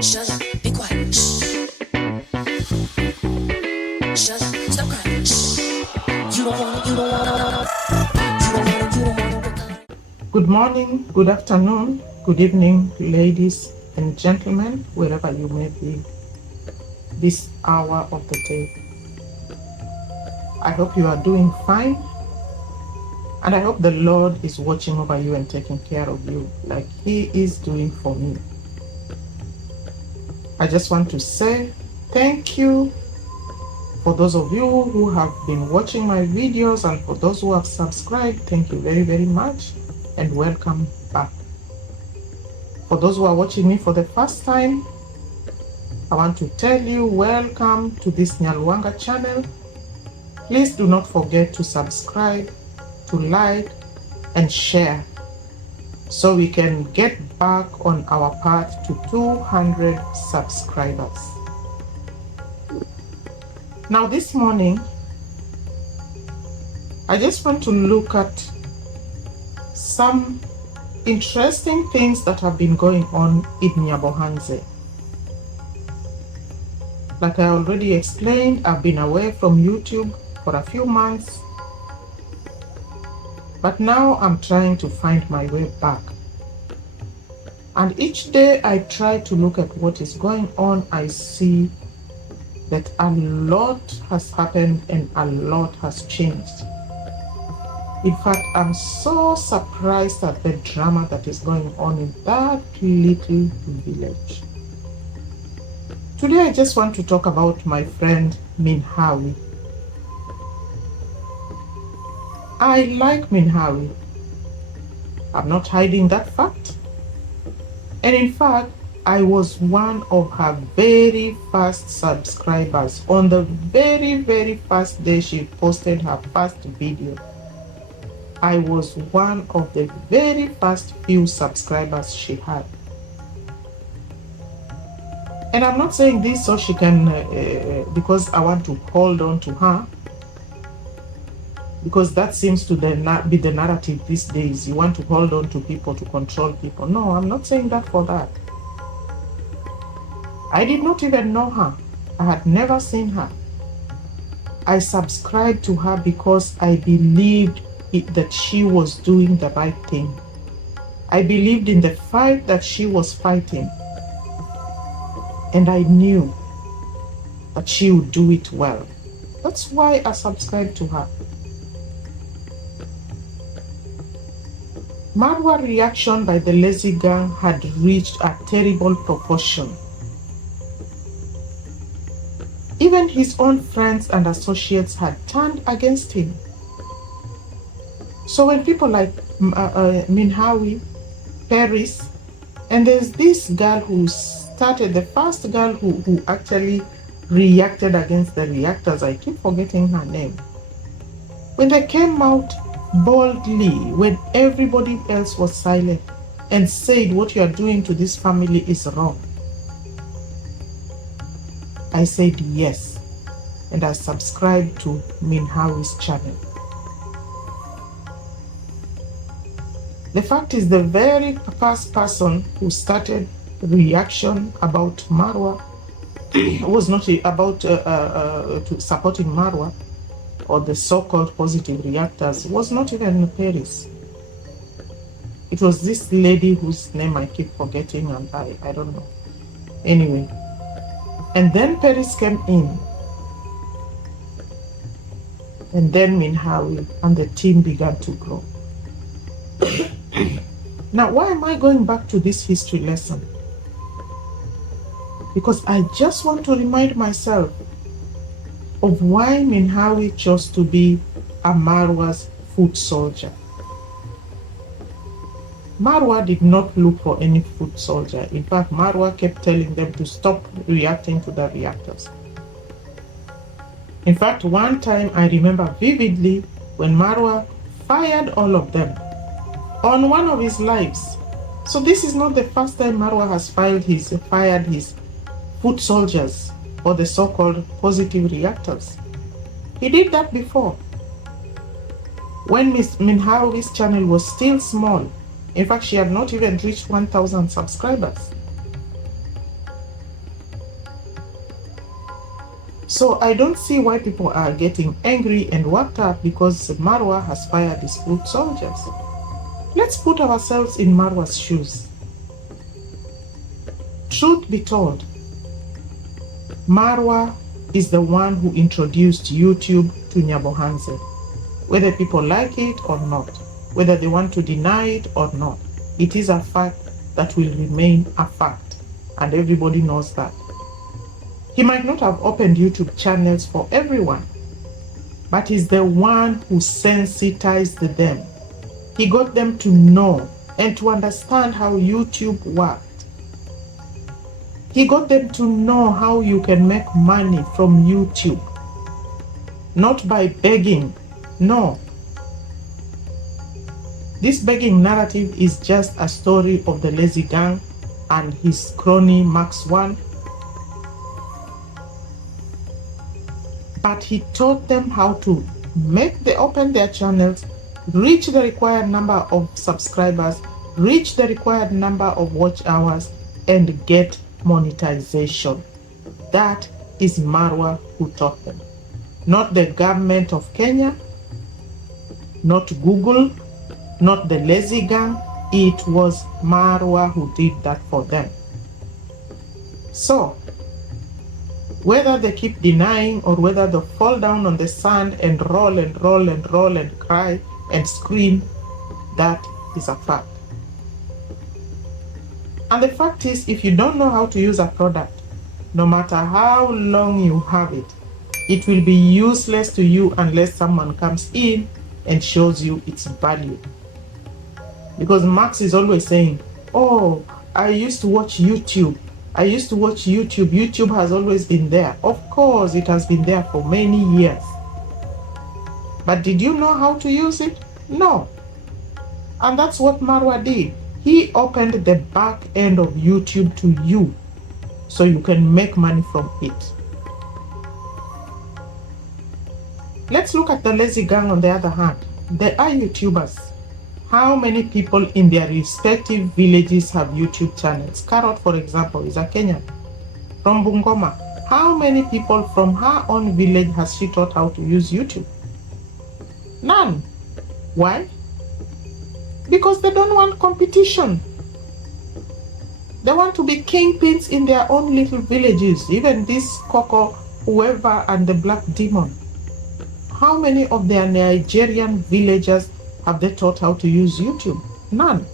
Shut up, be quiet. Shh. Shut up, stop crying. Shh. You don't wanna, you don't wanna, you don't wanna, you don't wanna wake up. Good morning, good afternoon, good evening, ladies and gentlemen, wherever you may be this hour of the day. I hope you are doing fine, and I hope the Lord is watching over you and taking care of you like He is doing for me. I just want to say thank you for those of you who have been watching my videos, and for those who have subscribed, thank you very, very much, and welcome back. For those who are watching me for the first time, I want to tell you welcome to this Nyabohanse channel. Please do not forget to subscribe, to like and share so we can get back on our path to 200 subscribers. Now this morning, I just want to look at some interesting things that have been going on in nyabohanse. Like I already explained, I've been away from YouTube for a few months, but now I'm trying to find my way back. And each day I try to look at what is going on, I see that a lot has happened and a lot has changed. In fact, I'm so surprised at the drama that is going on in that little village. Today I just want to talk about my friend Hawi. I like Hawi. I'm not hiding that fact. And in fact, I was one of her very first subscribers. On the very, very first day she posted her first video, I was one of the very first few subscribers she had. And I'm not saying this so she can, because I want to hold on to her, because that seems to be the narrative these days. You want to hold on to people, to control people. No, I'm not saying that for that. I did not even know her. I had never seen her. I subscribed to her because I believed that she was doing the right thing. I believed in the fight that she was fighting. And I knew that she would do it well. That's why I subscribed to her. Marwa's reaction by the lazy gang had reached a terrible proportion. Even his own friends and associates had turned against him. So when people like Hawi, Paris, and there's this girl who started, the first girl who actually reacted against the reactors, I keep forgetting her name. When they came out boldly, when everybody else was silent, and said what you are doing to this family is wrong, I said yes, and I subscribed to Hawi's channel. The fact is, the very first person who started reaction about Marwa was not about supporting Marwa or the so-called positive reactors, was not even Paris. It was this lady whose name I keep forgetting, and I don't know. Anyway, and then Paris came in, and then Hawi and the team began to grow. Now, why am I going back to this history lesson? Because I just want to remind myself of why Hawi chose to be a Marwa's foot soldier. Marwa did not look for any foot soldier. In fact, Marwa kept telling them to stop reacting to the reactors. In fact, one time I remember vividly when Marwa fired all of them on one of his lives. So this is not the first time Marwa has fired his foot soldiers, or the so-called positive reactors. He did that before, when Hawi's channel was still small. In fact, she had not even reached 1,000 subscribers. So I don't see why people are getting angry and worked up because Marwa has fired his foot soldiers. Let's put ourselves in Marwa's shoes. Truth be told, Marwa is the one who introduced YouTube to nyabohanse. Whether people like it or not, whether they want to deny it or not, it is a fact that will remain a fact, and everybody knows that. He might not have opened YouTube channels for everyone, but he's the one who sensitized them. He got them to know and to understand how YouTube worked. He got them to know how you can make money from YouTube. Not by begging, no. This begging narrative is just a story of the lazy gang and his crony Max One. But he taught them how to open their channels, reach the required number of subscribers, reach the required number of watch hours, and get monetization. That is Marwa who taught them. Not the government of Kenya, not Google, not the lazy gang. It was Marwa who did that for them. So, whether they keep denying or whether they fall down on the sand and roll and roll and roll and cry and scream, that is a fact. And the fact is, if you don't know how to use a product, no matter how long you have it, it will be useless to you unless someone comes in and shows you its value. Because Max is always saying, oh, I used to watch YouTube. I used to watch YouTube. YouTube has always been there. Of course, it has been there for many years. But did you know how to use it? No. And that's what Marwa did. He opened the back end of YouTube to you so you can make money from it. Let's look at the lazy gang on the other hand. They are YouTubers. How many people in their respective villages have YouTube channels? Carrot, for example, is a Kenyan from Bungoma. How many people from her own village has she taught how to use YouTube? None. Why? Because they don't want competition. They want to be kingpins in their own little villages. Even this Coco, whoever, and the Black Demon. How many of their Nigerian villagers have they taught how to use YouTube? None.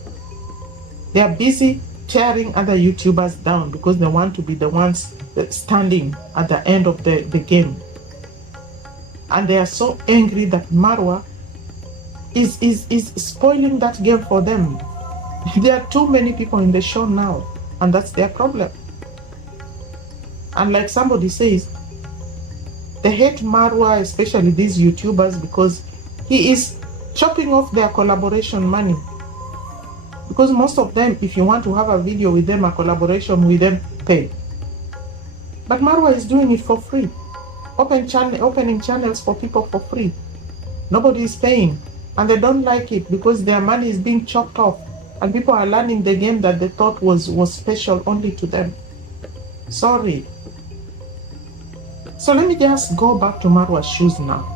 They are busy tearing other YouTubers down because they want to be the ones standing at the end of the game. And they are so angry that Marwa is spoiling that game for them. There are too many people in the show now, and that's their problem. And like somebody says, they hate Marwa, especially these YouTubers, because he is chopping off their collaboration money. Because most of them, if you want to have a video with them, a collaboration with them, pay. But Marwa is doing it for free. Opening channels for people for free. Nobody is paying. And they don't like it because their money is being chopped off. And people are learning the game that they thought was special only to them. Sorry. So let me just go back to Marwa's shoes now.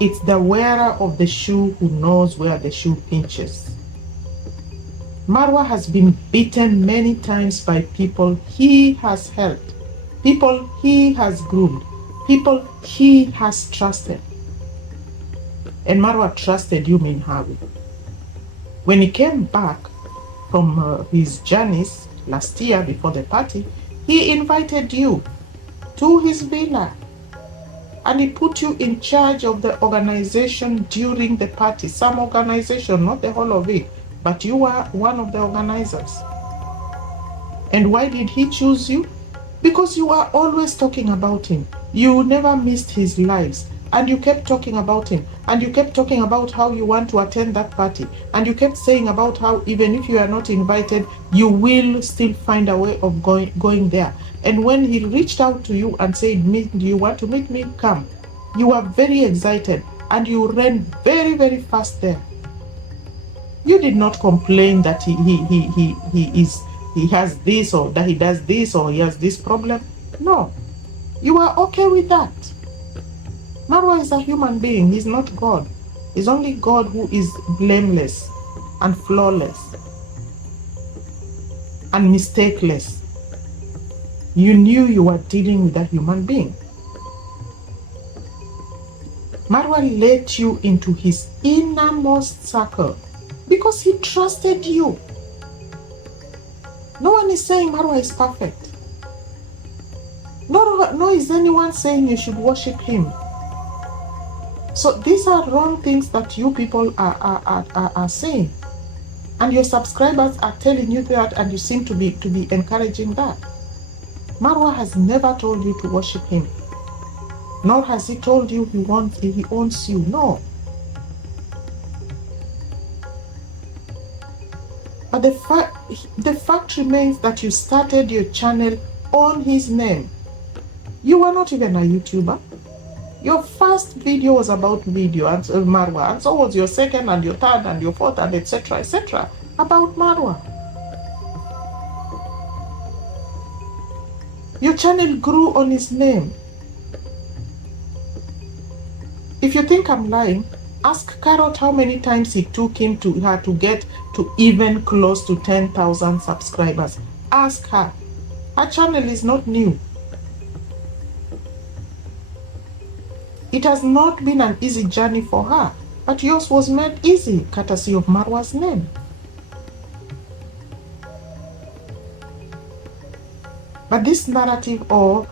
It's the wearer of the shoe who knows where the shoe pinches. Marwa has been beaten many times by people he has helped, people he has groomed, people he has trusted. And Marwa trusted you, Hawi. When he came back from his journeys last year before the party, he invited you to his villa. And he put you in charge of the organization during the party. Some organization, not the whole of it, but you were one of the organizers. And why did he choose you? Because you are always talking about him. You never missed his lives. And you kept talking about him. And you kept talking about how you want to attend that party. And you kept saying about how even if you are not invited, you will still find a way of going there. And when he reached out to you and said, do you want to meet me? Come. You were very excited and you ran very, very fast there. You did not complain that he has this or that he does this or he has this problem. No. You are okay with that. Marwa is a human being. He's not God. It's only God who is blameless and flawless and mistakeless. You knew you were dealing with a human being. Marwa let you into his innermost circle because he trusted you. No one is saying Marwa is perfect. No is anyone saying you should worship him. So these are wrong things that you people are saying. And your subscribers are telling you that, and you seem to be encouraging that. Marwa has never told you to worship him. Nor has he told you he owns you. No. But the fact remains that you started your channel on his name. You were not even a YouTuber. Your first video was about video and Marwa, and so was your second and your third and your fourth and etc. about Marwa. Your channel grew on his name. If you think I'm lying, ask Carrot how many times it took him to her to get to even close to 10,000 subscribers. Ask her. Her channel is not new. It has not been an easy journey for her, but yours was made easy, courtesy of Marwa's name. But this narrative, or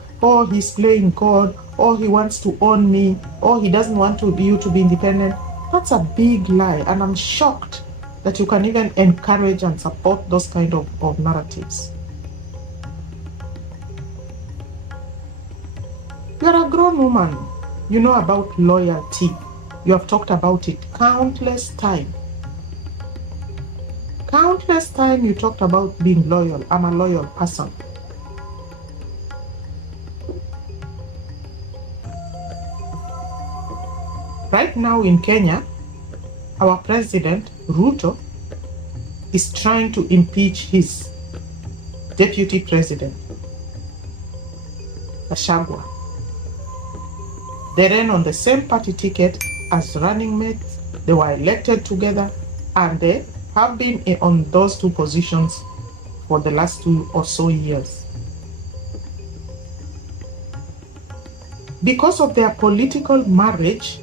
he's playing God, or he wants to own me, or he doesn't want you to be independent, that's a big lie, and I'm shocked that you can even encourage and support those kind of narratives. You're a grown woman. You know about loyalty. You have talked about it countless times. Countless times you talked about being loyal. I'm a loyal person. Right now in Kenya, our president, Ruto, is trying to impeach his deputy president, Gachagua. They ran on the same party ticket as running mates. They were elected together, and they have been on those two positions for the last 2 or so years. Because of their political marriage,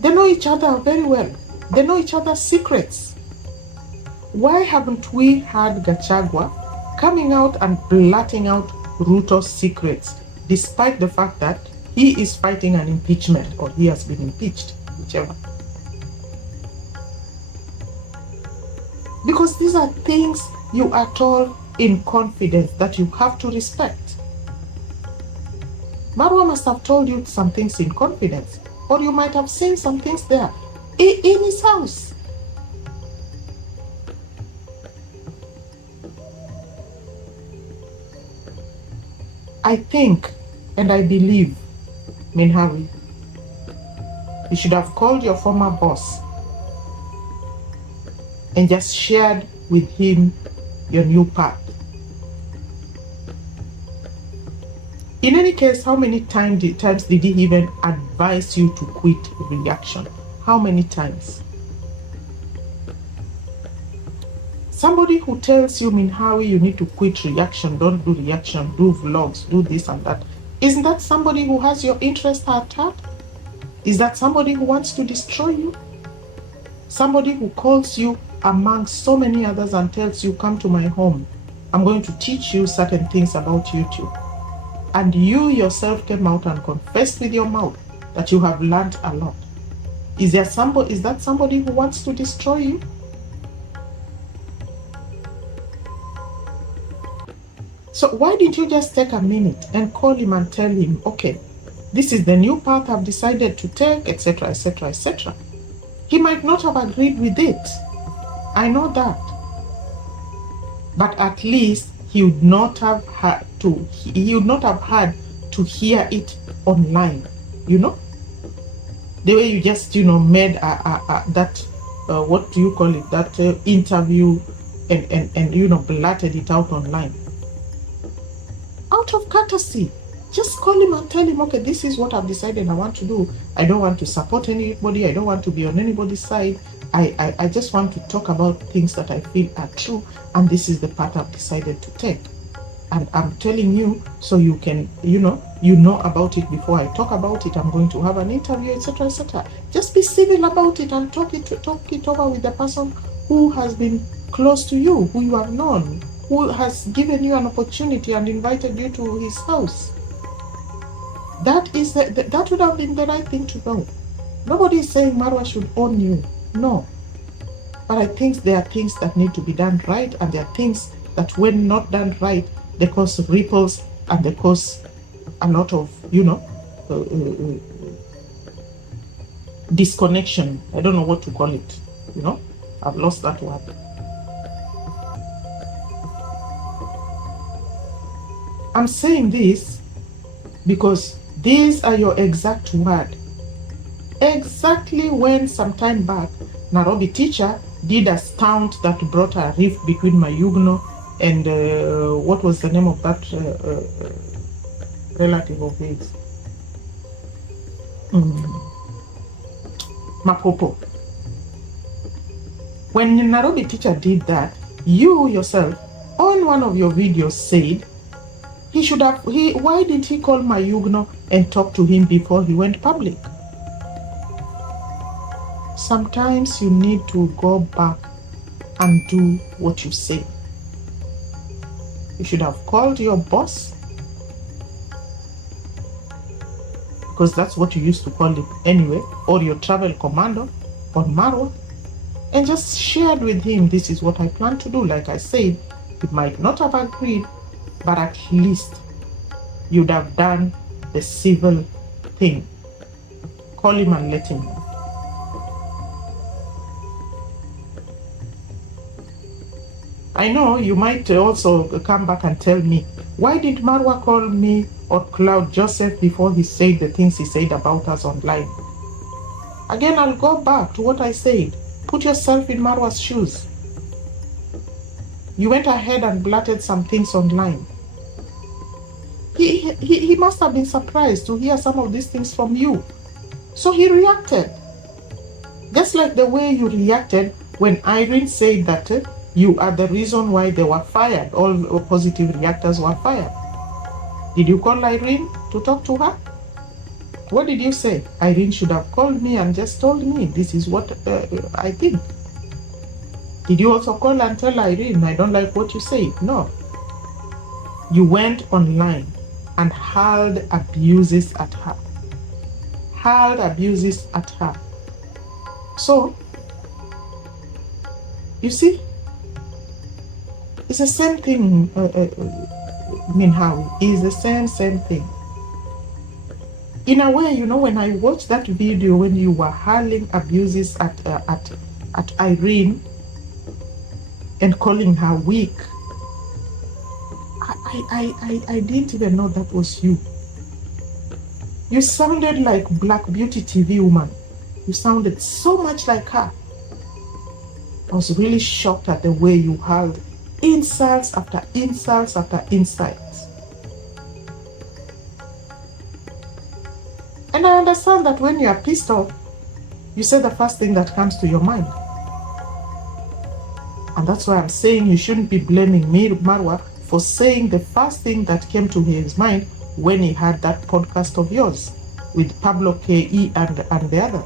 they know each other very well. They know each other's secrets. Why haven't we had Gachagua coming out and blurting out Ruto's secrets, despite the fact that he is fighting an impeachment, or he has been impeached, whichever? Because these are things you are told in confidence that you have to respect. Marwa must have told you some things in confidence, or you might have seen some things there in his house. I think and I believe, Hawi, you should have called your former boss and just shared with him your new path. In any case, how many times did he even advise you to quit reaction? How many times? Somebody who tells you, Hawi, you need to quit reaction, don't do reaction, do vlogs, do this and that. Isn't that somebody who has your interest at heart? Is that somebody who wants to destroy you? Somebody who calls you among so many others and tells you, come to my home. I'm going to teach you certain things about YouTube. And you yourself came out and confessed with your mouth that you have learned a lot. Is that somebody who wants to destroy you? So why didn't you just take a minute and call him and tell him, okay, this is the new path I've decided to take, etc., etc., etc. He might not have agreed with it. I know that. But at least he would not have had to hear it online, the way you just made that what do you call it, that interview and blurted it out online out of courtesy. Just call him and tell him, okay, this is what I've decided I want to do. I don't want to support anybody. I don't want to be on anybody's side. I just want to talk about things that I feel are true, and this is the path I've decided to take. And I'm telling you so you can, you know about it before I talk about it. I'm going to have an interview, etc., etc. Just be civil about it and talk it over with the person who has been close to you, who you have known, who has given you an opportunity and invited you to his house. That would have been the right thing to do. Nobody is saying Marwa should own you. No. But I think there are things that need to be done right, and there are things that when not done right, they cause ripples and they cause a lot of, disconnection. I don't know what to call it. I've lost that word. I'm saying this because these are your exact word. Exactly when some time back, Nairobi teacher did a stunt that brought a rift between Mayugno and what was the name of that relative of his? Mapopo. When Nairobi teacher did that, you yourself on one of your videos said why did he call Mayugno and talk to him before he went public? Sometimes you need to go back and do what you say. You should have called your boss, because that's what you used to call him anyway, or your travel commando, or Marwa, and just shared with him, this is what I plan to do. Like I said, he might not have agreed, but at least you'd have done the civil thing. Call him and let him know. I know you might also come back and tell me, why did Marwa call me or Cloud Joseph before he said the things he said about us online? Again, I'll go back to what I said. Put yourself in Marwa's shoes. You went ahead and blurted some things online. He must have been surprised to hear some of these things from you. So he reacted. Just like the way you reacted when Irene said that you are the reason why they were fired. All positive reactors were fired. Did you call Irene to talk to her? What did you say? Irene should have called me and just told me this is what I think. Did you also call and tell Irene, I don't like what you say? No. You went online and hurled abuses at her. So, you see, it's the same thing, Hawi. It's the same thing. In a way, when I watched that video when you were hurling abuses at Irene and calling her weak, I didn't even know that was you. You sounded like Black Beauty TV woman. You sounded so much like her. I was really shocked at the way you hurled insults after insults after insults. And I understand that when you are pissed off, you say the first thing that comes to your mind. And that's why I'm saying you shouldn't be blaming me, Marwa, for saying the first thing that came to his mind when he had that podcast of yours with Pablo K.E. and the other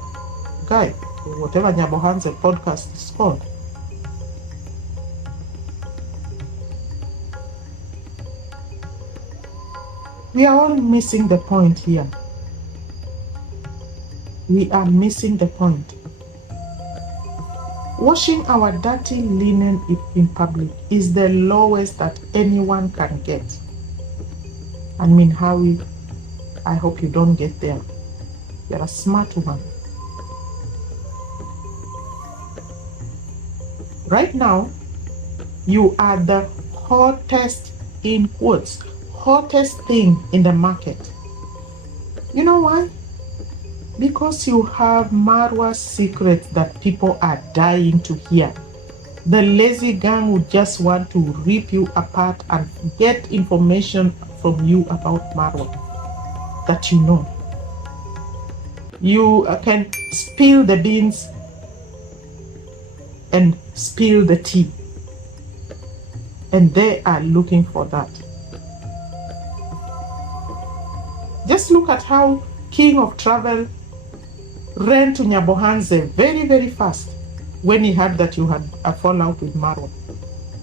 guy, whatever nyabohanse podcast is called. We are all missing the point here. We are missing the point. Washing our dirty linen in public is the lowest that anyone can get. Hawi, I hope you don't get there. You're a smart woman. Right now, you are the hottest, in quotes, hottest thing in the market. You know why? Because you have Marwa's secrets that people are dying to hear. The lazy gang would just want to rip you apart and get information from you about Marwa. that you know. You can spill the beans and spill the tea, and they are looking for that. Just look at how King of Travel ran to Nyabohanse very, very fast when he heard that you had a fallout with Marwa.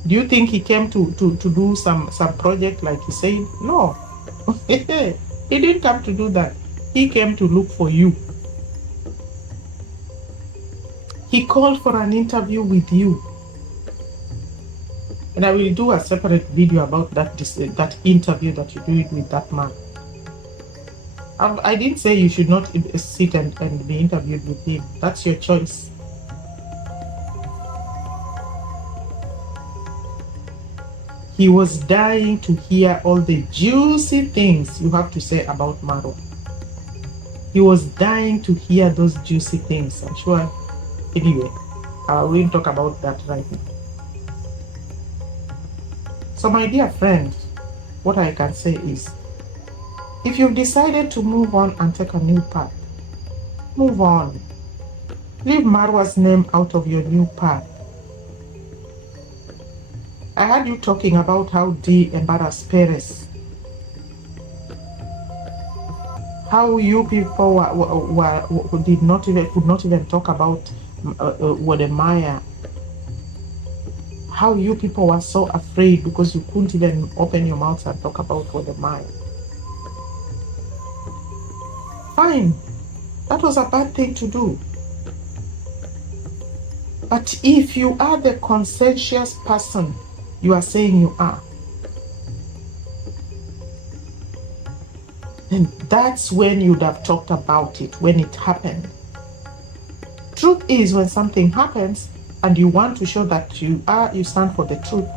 Do you think he came to do some project like he said? No. He didn't come to do that. He came to look for you. He called for an interview with you. And I will do a separate video about that interview that you did with that man. I didn't say you should not sit and be interviewed with him. That's your choice. He was dying to hear all the juicy things you have to say about Marwa. He was dying to hear those juicy things, I'm sure. Anyway, I will talk about that right now. So my dear friend, what I can say is, if you've decided to move on and take a new path, move on. Leave Marwa's name out of your new path. I heard you talking about how Dee embarrassed Perez. How you people could not even talk about Wodemaya. How you people were so afraid because you couldn't even open your mouth and talk about Wodemaya. Fine, that was a bad thing to do. But if you are the conscientious person you are saying you are, then that's when you'd have talked about it, when it happened. Truth is, when something happens and you want to show that you stand for the truth,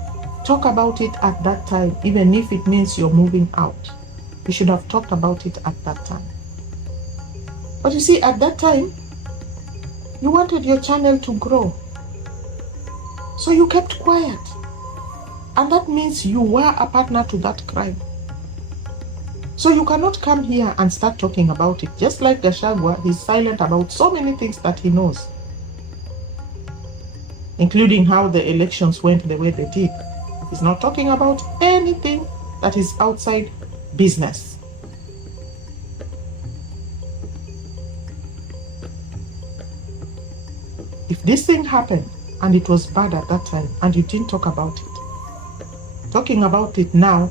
talk about it at that time, even if it means you're moving out. You should have talked about it at that time. But you see, at that time, you wanted your channel to grow. So you kept quiet. And that means you were a partner to that crime. So you cannot come here and start talking about it. Just like Gachagua, he's silent about so many things that he knows, including how the elections went the way they did. He's not talking about anything that is outside business. If this thing happened and it was bad at that time and you didn't talk about it, talking about it now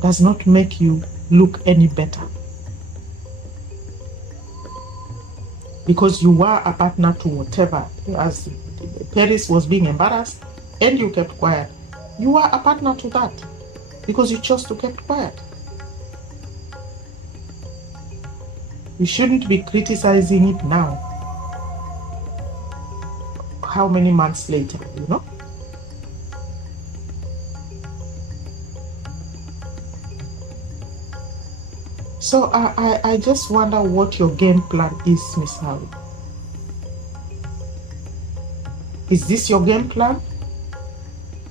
does not make you look any better. Because you were a partner to whatever. As Paris was being embarrassed and you kept quiet, you were a partner to that because you chose to keep quiet. You shouldn't be criticizing it now. How many months later, you know? So I just wonder what your game plan is, Miss Hawi. Is this your game plan?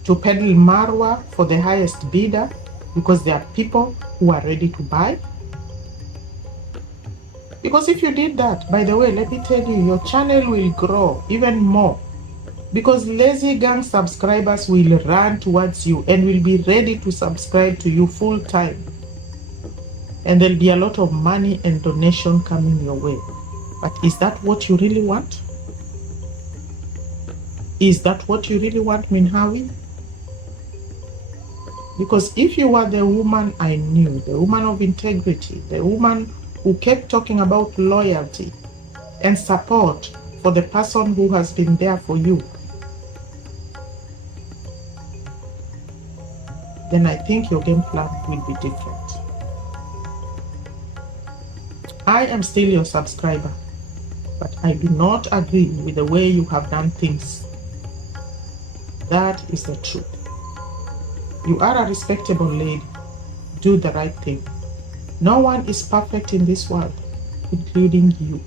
To peddle Marwa for the highest bidder because there are people who are ready to buy? Because if you did that, by the way, let me tell you, your channel will grow even more. Because lazy gang subscribers will run towards you and will be ready to subscribe to you full time. And there'll be a lot of money and donation coming your way. But is that what you really want? Is that what you really want, Minhawi? Because if you were the woman I knew, the woman of integrity, the woman who kept talking about loyalty and support for the person who has been there for you, then I think your game plan will be different. I am still your subscriber, but I do not agree with the way you have done things. That is the truth. You are a respectable lady. Do the right thing. No one is perfect in this world, including you.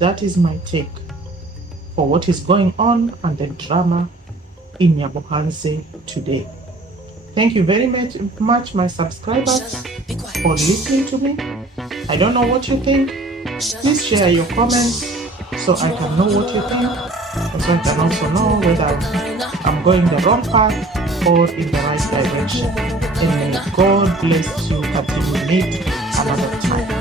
That is my take for what is going on and the drama in Nyabohanse today. Thank you very much, my subscribers, for listening to me. I don't know what you think. Please share your comments so I can know what you think, and so I can also know whether I'm going the wrong path or in the right direction. And may God bless you until we meet another time.